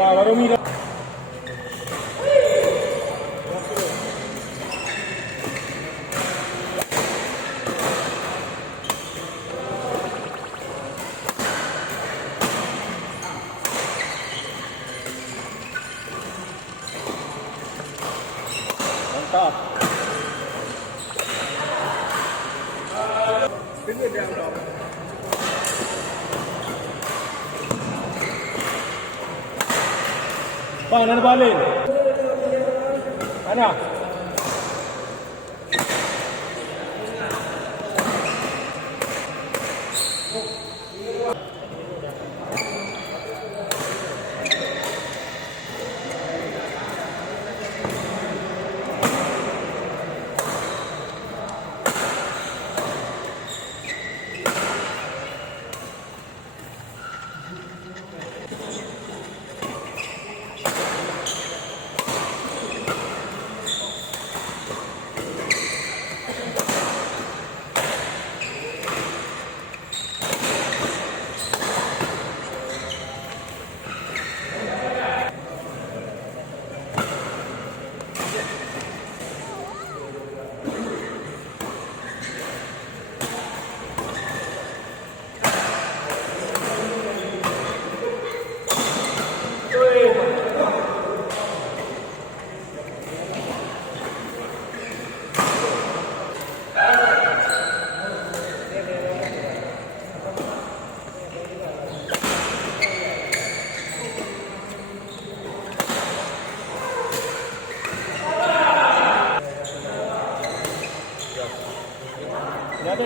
baru Mira. Mantap. Mana balik? Mana?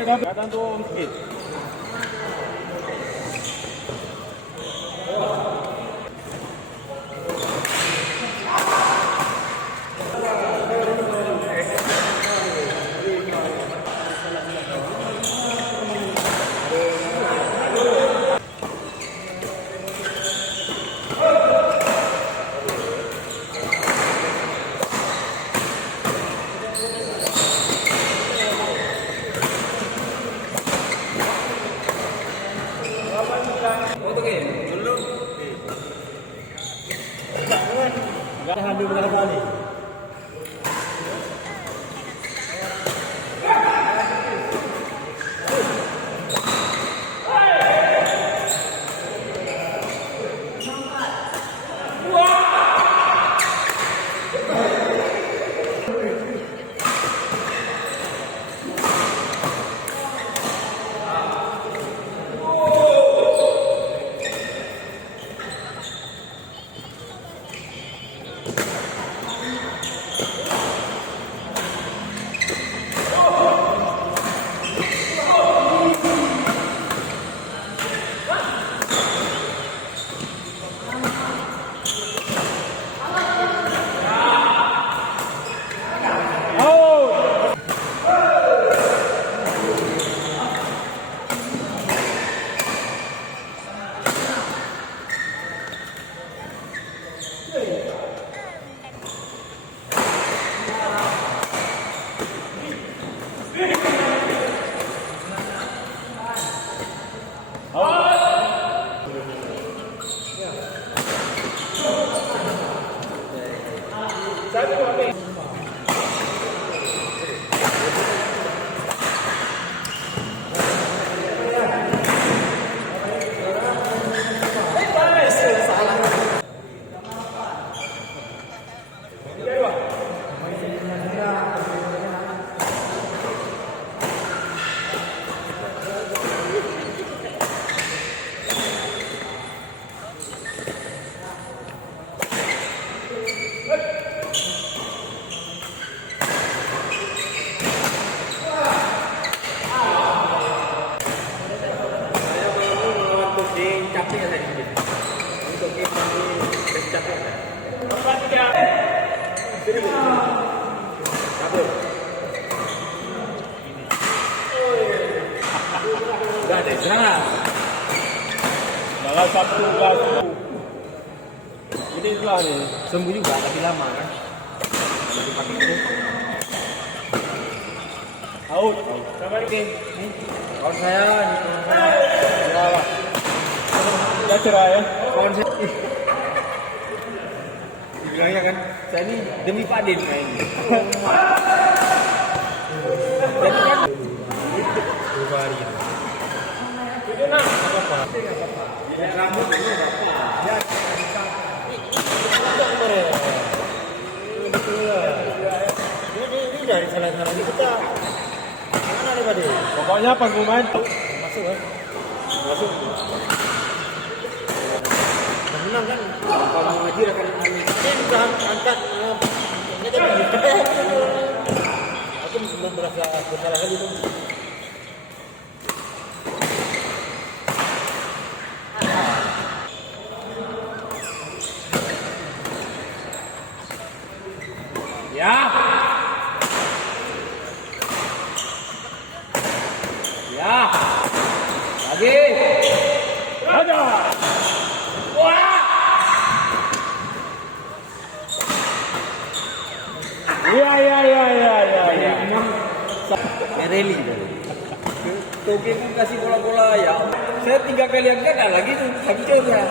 Datang tuh sedikit. Enggak handuk berapa kali? Salah satu gas. Ini juga nih. Sembuh juga tapi lama kan. Lagi pakai itu. Out. Sabar ke. Kawan saya Udah cerah ya. kawan saya bilangnya kan, saya ini demi Pak Din main. Jadi kan berubah hari ini. Itu nak apa? Ya rambut ini apa? Ya ini dari salah-salah ini kita mana nih Pak Din? Pokoknya pengumuman tuh Masuk kan? Masuk. Menang kan? Kalau mau ngaji akan ini bisa angkat. Ini kan gitu. Aku belum merasa bersalah kali itu. ya. Ya. Lagi. Ada. Wah. Ya. Rally. Toge pun kasih bola-bola ya. Saya 3 kali yang gagal lagi tuh hancurnya.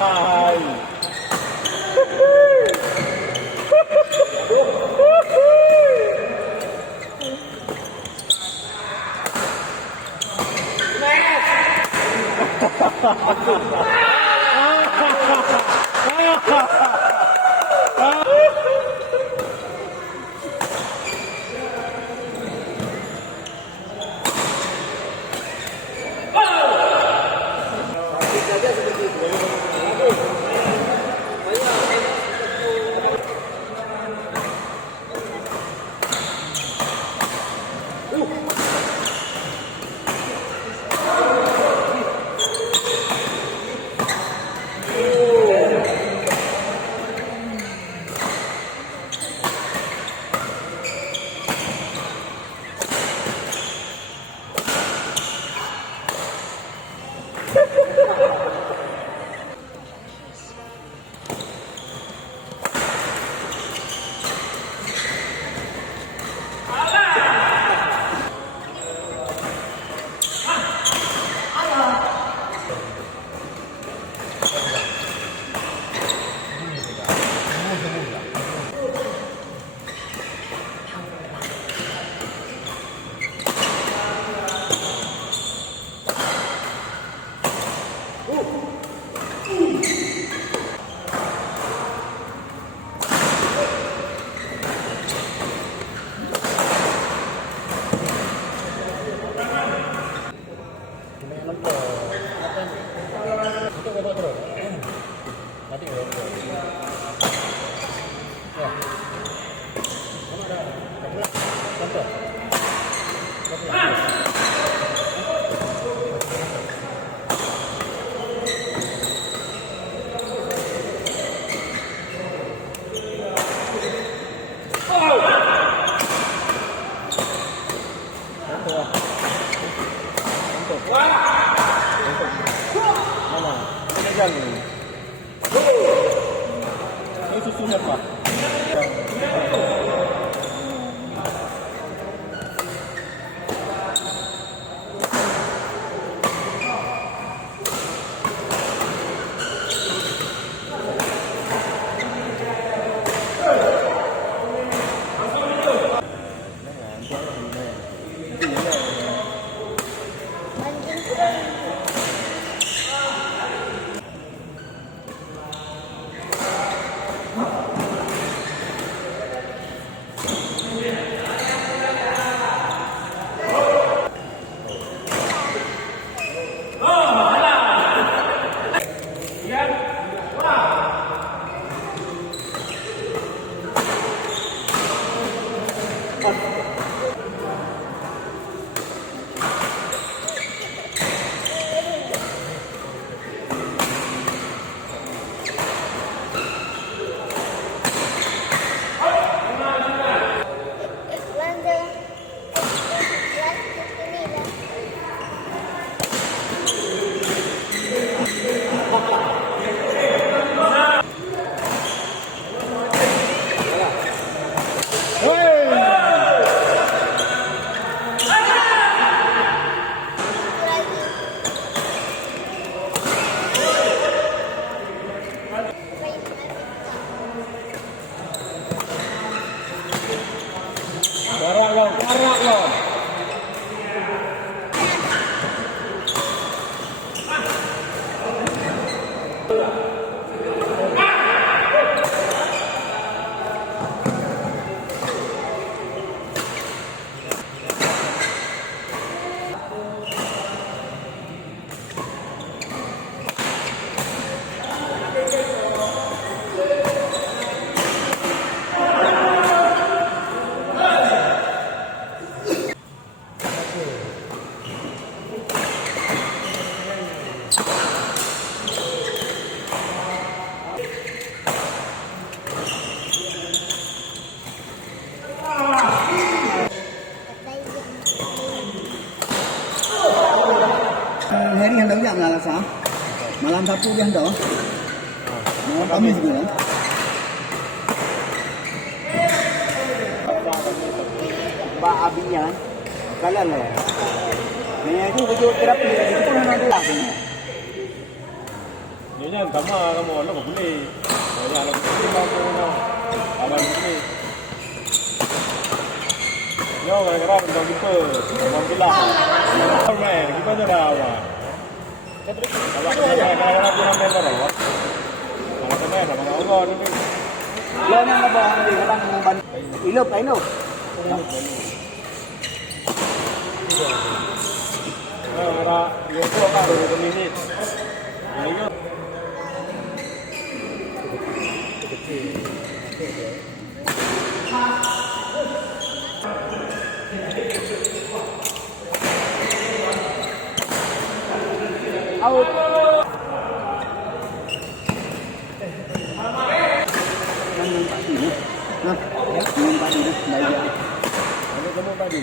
Hai. Mana? Pegang ini. Ini susunya Pak. ni hendak jam lah rasa. Malam Sabtu dia hendak. Malam Khamis juga. Ba abian. Kalah lah. Ni aku kerja terapi lagi tu pun nak lah. Ni jangan sama kamu nak boleh. Banyak lah kita kamu nak. Abang ni. Yo gara-gara benda kita. Abang bilang. Alright, kita dah awak. Kalau gara-gara kita main berapa? Kalau kita main sama Allah ni. Lo nang abang ni kadang ban ilop ai no. Gara yo tu apa tu ni. Ayo. Out. Nang pagi ni. Nah, nang pagi dah. Ada kamu tadi.